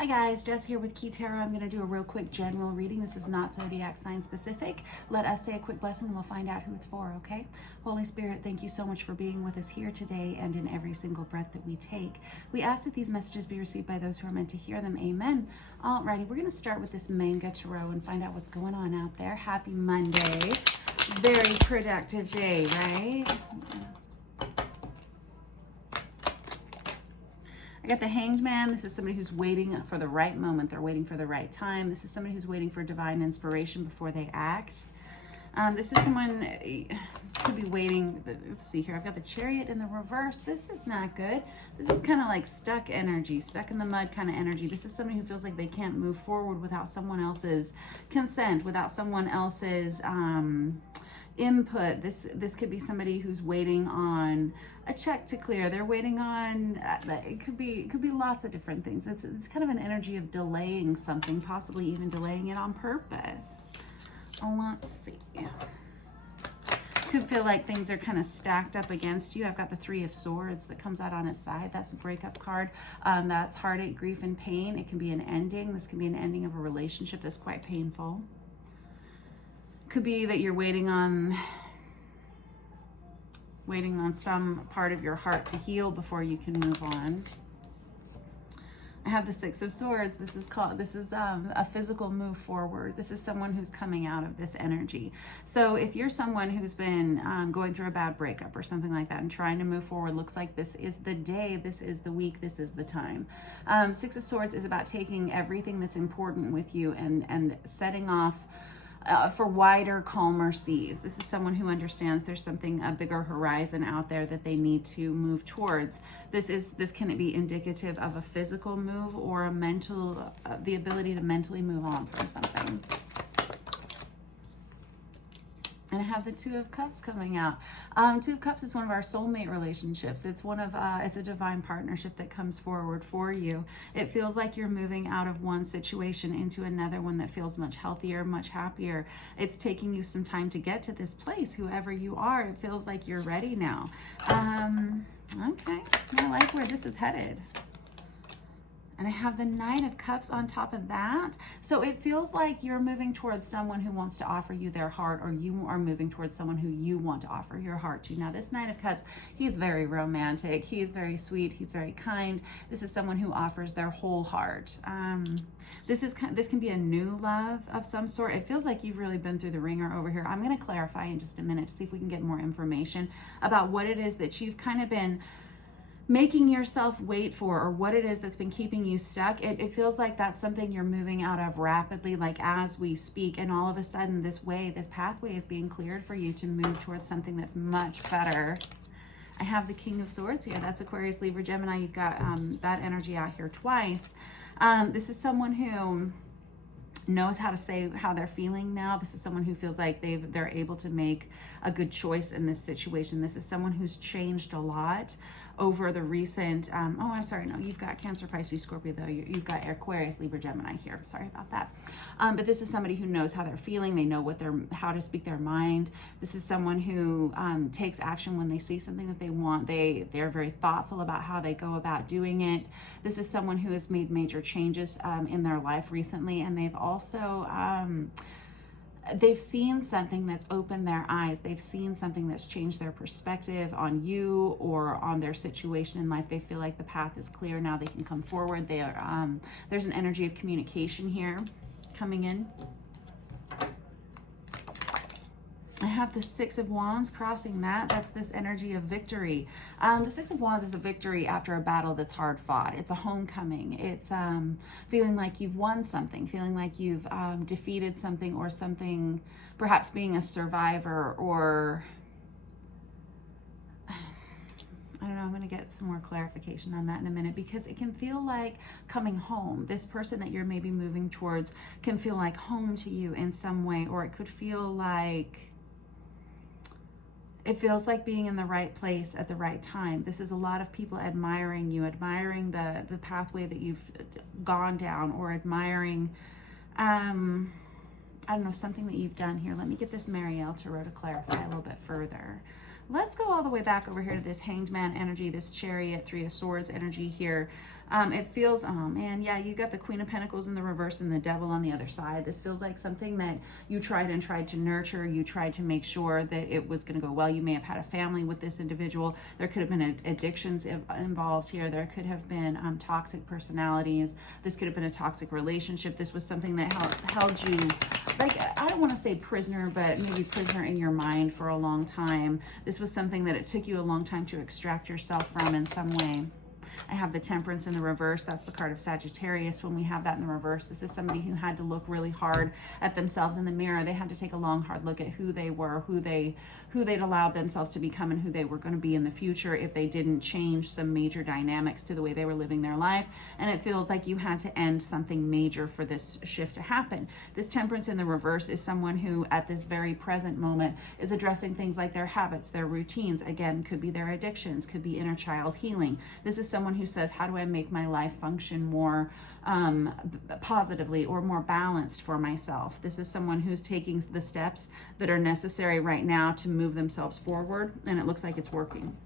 Hi guys, Jess here with Key Tarot. I'm going to do a real quick general reading. This is not zodiac sign specific. Let us say a quick blessing and we'll find out who it's for, okay? Holy Spirit, thank you so much for being with us here today and in every single breath that we take. We ask that these messages be received by those who are meant to hear them. Amen. Alrighty, we're going to start with this manga tarot and find out what's going on out there. Happy Monday. Very productive day, right? I got the Hanged Man. This is somebody who's waiting for the right moment. They're waiting for the right time. This is somebody who's waiting for divine inspiration before they act. This is someone could be waiting. Let's see here. I've got the Chariot in the reverse. This is not good. This is kind of like stuck energy, stuck in the mud kind of energy. This is somebody who feels like they can't move forward without someone else's consent, without someone else's input. This could be somebody who's waiting on a check to clear. They're waiting on it could be lots of different things. It's kind of an energy of delaying something, possibly even delaying it on purpose. Let's see. Could feel like things are kind of stacked up against you. I've got the Three of Swords that comes out on its side. That's a breakup card. That's heartache, grief, and pain. It can be an ending. This can be an ending of a relationship that's quite painful. Could be that you're waiting on some part of your heart to heal before you can move on. I have the Six of Swords. This is a physical move forward. This is someone who's coming out of this energy. So if you're someone who's been going through a bad breakup or something like that and trying to move forward, looks like this is the day, this is the week, this is the time. Six of Swords is about taking everything that's important with you and setting off for wider, calmer seas. This is someone who understands there's something, a bigger horizon out there that they need to move towards. This can be indicative of a physical move or a mental, the ability to mentally move on from something. And I have the Two of Cups coming out. Two of Cups is one of our soulmate relationships. It's it's a divine partnership that comes forward for you. It feels like you're moving out of one situation into another one that feels much healthier, much happier. It's taking you some time to get to this place, whoever you are. It feels like you're ready now. Okay, I like where this is headed. And I have the Nine of Cups on top of that. So it feels like you're moving towards someone who wants to offer you their heart, or you are moving towards someone who you want to offer your heart to. Now, this Nine of Cups, he's very romantic. He is very sweet. He's very kind. This is someone who offers their whole heart. This can be a new love of some sort. It feels like you've really been through the ringer over here. I'm going to clarify in just a minute to see if we can get more information about what it is that you've kind of been making yourself wait for, or what it is that's been keeping you stuck. It feels like that's something you're moving out of rapidly, like as we speak, and all of a sudden this pathway is being cleared for you to move towards something that's much better. I have the King of Swords here. That's Aquarius, Libra, Gemini. You've got that energy out here twice. This is someone who knows how to say how they're feeling now. This is someone who feels like they're able to make a good choice in this situation. This is someone who's changed a lot over the recent, I'm sorry, no, you've got Cancer, Pisces, Scorpio, though. You've got Aquarius, Libra, Gemini here. I'm sorry about that. But this is somebody who knows how they're feeling. They know how to speak their mind. This is someone who takes action when they see something that they want. They're very thoughtful about how they go about doing it. This is someone who has made major changes in their life recently, and they've also they've seen something that's opened their eyes. They've seen something that's changed their perspective on you or on their situation in life. They feel like the path is clear now. They can come forward. There's an energy of communication here coming in. I have the Six of Wands crossing that. That's this energy of victory. The Six of Wands is a victory after a battle that's hard fought. It's a homecoming. It's feeling like you've won something, feeling like you've defeated something, or something, perhaps being a survivor, or I don't know, I'm going to get some more clarification on that in a minute, because it can feel like coming home. This person that you're maybe moving towards can feel like home to you in some way, or it could feel like being in the right place at the right time. This is a lot of people admiring you, admiring the pathway that you've gone down, or admiring, I don't know, something that you've done here. Let me get this Marielle Tarot to clarify a little bit further. Let's go all the way back over here to this Hanged Man energy, this Chariot, Three of Swords energy here. It feels, oh man, yeah, you got the Queen of Pentacles in the reverse and the Devil on the other side. This feels like something that you tried to nurture. You tried to make sure that it was going to go well. You may have had a family with this individual. There could have been addictions involved here. There could have been toxic personalities. This could have been a toxic relationship. This was something that held you, like, I don't want to say prisoner, but maybe prisoner in your mind for a long time. This was something that it took you a long time to extract yourself from in some way. I have the Temperance in the reverse. That's the card of Sagittarius. When we have that in the reverse, this is somebody who had to look really hard at themselves in the mirror. They had to take a long, hard look at who they were, who they'd allowed themselves to become, and who they were going to be in the future if they didn't change some major dynamics to the way they were living their life. And it feels like you had to end something major for this shift to happen. This Temperance in the reverse is someone who, at this very present moment, is addressing things like their habits, their routines. Again, could be their addictions, could be inner child healing. This is someone who says, how do I make my life function more positively or more balanced for myself? This is someone who's taking the steps that are necessary right now to move themselves forward, and it looks like it's working.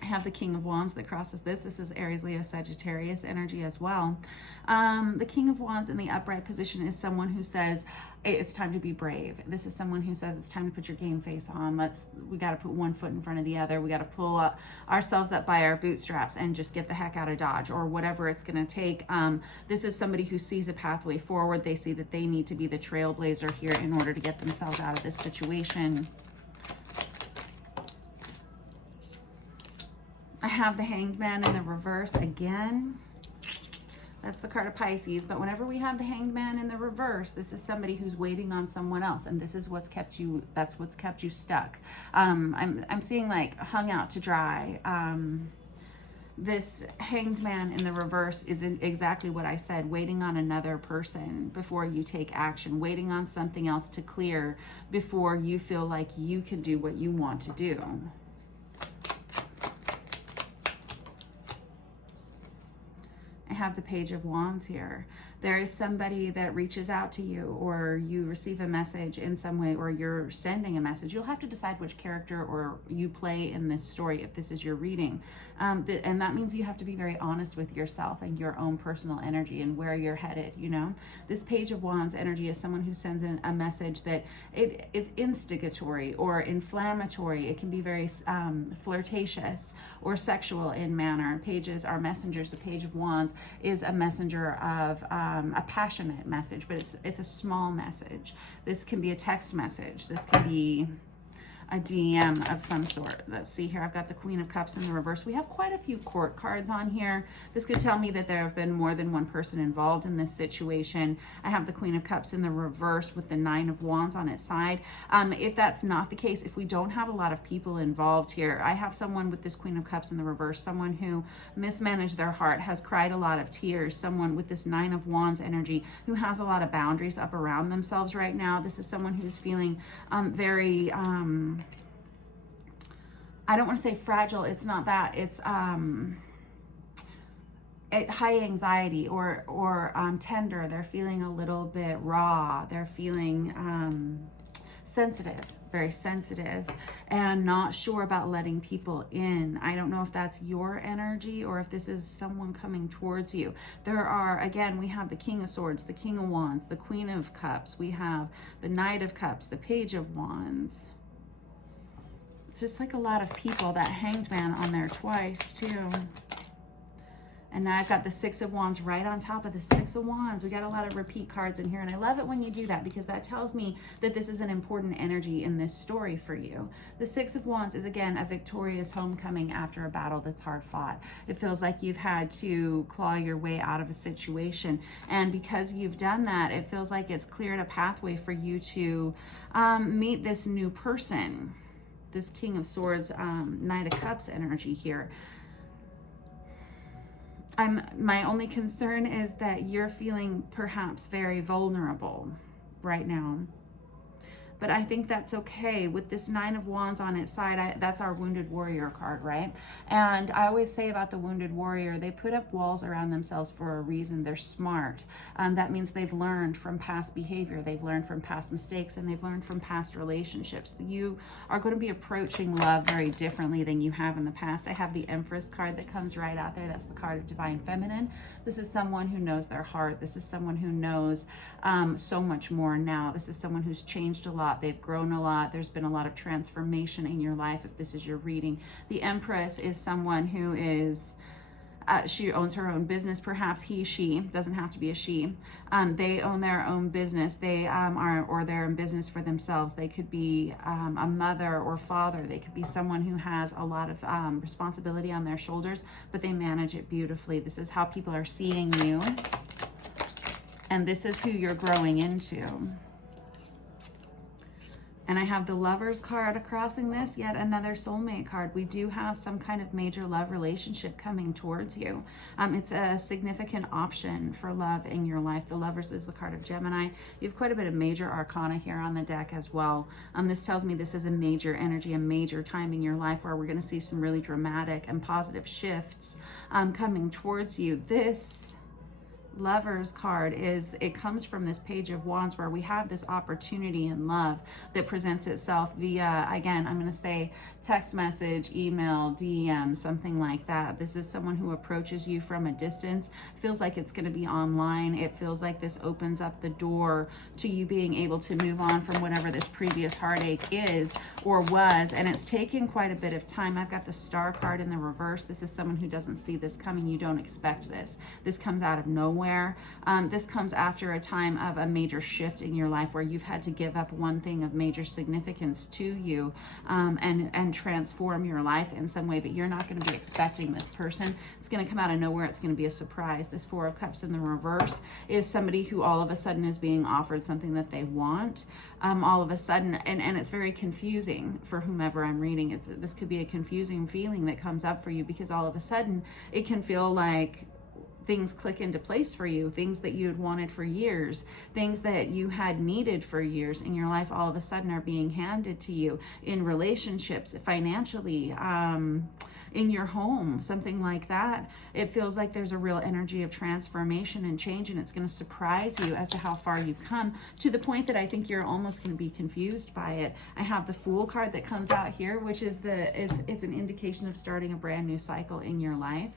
I have the King of Wands that crosses this. This is Aries, Leo, Sagittarius energy as well. The King of Wands in the upright position is someone who says, it's time to be brave. This is someone who says it's time to put your game face on. We got to put one foot in front of the other. We got to pull ourselves up by our bootstraps and just get the heck out of Dodge, or whatever it's going to take. This is somebody who sees a pathway forward. They see that they need to be the trailblazer here in order to get themselves out of this situation. I have the Hanged Man in the reverse again. That's the card of Pisces. But whenever we have the Hanged Man in the reverse, this is somebody who's waiting on someone else, and this is what's kept you. That's what's kept you stuck. I'm seeing like hung out to dry. This Hanged Man in the reverse is exactly what I said, waiting on another person before you take action, waiting on something else to clear before you feel like you can do what you want to do. I have the Page of Wands here. There is somebody that reaches out to you, or you receive a message in some way, or you're sending a message. You'll have to decide which character or you play in this story if this is your reading. And that means you have to be very honest with yourself and your own personal energy and where you're headed, you know? This Page of Wands energy is someone who sends in a message that it's instigatory or inflammatory. It can be very flirtatious or sexual in manner. Pages are messengers. The Page of Wands is a messenger of a passionate message, but it's a small message. This can be a text message. This can be a DM of some sort. Let's see here. I've got the Queen of Cups in the reverse. We have quite a few court cards on here. This could tell me that there have been more than one person involved in this situation. I have the Queen of Cups in the reverse with the Nine of Wands on its side. If that's not the case, if we don't have a lot of people involved here, I have someone with this Queen of Cups in the reverse, someone who mismanaged their heart, has cried a lot of tears, someone with this Nine of Wands energy who has a lot of boundaries up around themselves right now. This is someone who's feeling very I don't want to say fragile. It's not that. It's high anxiety or tender. They're feeling a little bit raw. They're feeling sensitive, very sensitive, and not sure about letting people in. I don't know if that's your energy or if this is someone coming towards you. There are, again, we have the King of Swords, the King of Wands, the Queen of Cups. We have the Knight of Cups, the Page of Wands. It's just like a lot of people. That Hanged Man on there twice too. And now I've got the Six of Wands right on top of the Six of Wands. We got a lot of repeat cards in here, and I love it when you do that because that tells me that this is an important energy in this story for you. The Six of Wands is, again, a victorious homecoming after a battle that's hard fought. It feels like you've had to claw your way out of a situation, and because you've done that, it feels like it's cleared a pathway for you to meet this new person. This King of Swords, Knight of Cups energy here. My only concern is that you're feeling perhaps very vulnerable right now. but I think that's okay. With this Nine of Wands on its side, that's our Wounded Warrior card, right? And I always say about the Wounded Warrior, they put up walls around themselves for a reason. They're smart. That means they've learned from past behavior, they've learned from past mistakes, and they've learned from past relationships. You are going to be approaching love very differently than you have in the past. I have the Empress card that comes right out there. That's the card of Divine Feminine. This is someone who knows their heart. This is someone who knows so much more now. This is someone who's changed a lot. They've grown a lot. There's been a lot of transformation in your life if this is your reading. The Empress is someone who is she owns her own business, perhaps she, doesn't have to be a she. They own their own business. They they're in business for themselves. They could be a mother or father. They could be someone who has a lot of responsibility on their shoulders, but they manage it beautifully. This is how people are seeing you, and this is who you're growing into. And I have the Lovers card crossing this, yet another soulmate card. We do have some kind of major love relationship coming towards you. It's a significant option for love in your life. The Lovers is the card of Gemini. You have quite a bit of major arcana here on the deck as well. This tells me this is a major energy, a major time in your life where we're going to see some really dramatic and positive shifts coming towards you. This Lovers card it comes from this Page of Wands where we have this opportunity in love that presents itself via, again, I'm going to say text message, email, DM, something like that. This is someone who approaches you from a distance. Feels like it's going to be online. It feels like this opens up the door to you being able to move on from whatever this previous heartache is or was, and it's taken quite a bit of time. I've got the Star card in the reverse. This is someone who doesn't see this coming. You don't expect this. This comes out of nowhere. This comes after a time of a major shift in your life where you've had to give up one thing of major significance to you and transform your life in some way, but you're not going to be expecting this person. It's going to come out of nowhere. It's going to be a surprise. This Four of Cups in the reverse is somebody who all of a sudden is being offered something that they want all of a sudden, and it's very confusing for whomever I'm reading. This could be a confusing feeling that comes up for you because all of a sudden it can feel like things click into place for you, things that you had wanted for years, things that you had needed for years in your life all of a sudden are being handed to you in relationships, financially, in your home, something like that. It feels like there's a real energy of transformation and change, and it's going to surprise you as to how far you've come, to the point that I think you're almost going to be confused by it. I have the Fool card that comes out here, which is it's an indication of starting a brand new cycle in your life.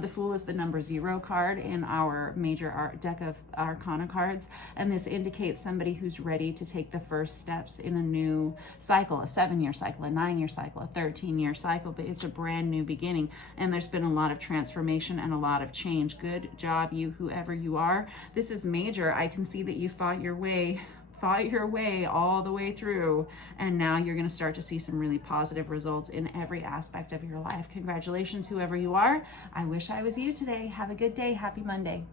The Fool is the number 0 card in our major deck of Arcana cards, and this indicates somebody who's ready to take the first steps in a new cycle, a 7-year cycle, a 9-year cycle, a 13-year cycle, but it's a brand new beginning, and there's been a lot of transformation and a lot of change. Good job, you, whoever you are. This is major. I can see that you fought your way all the way through, and now you're going to start to see some really positive results in every aspect of your life. Congratulations, whoever you are. I wish I was you today. Have a good day. Happy Monday.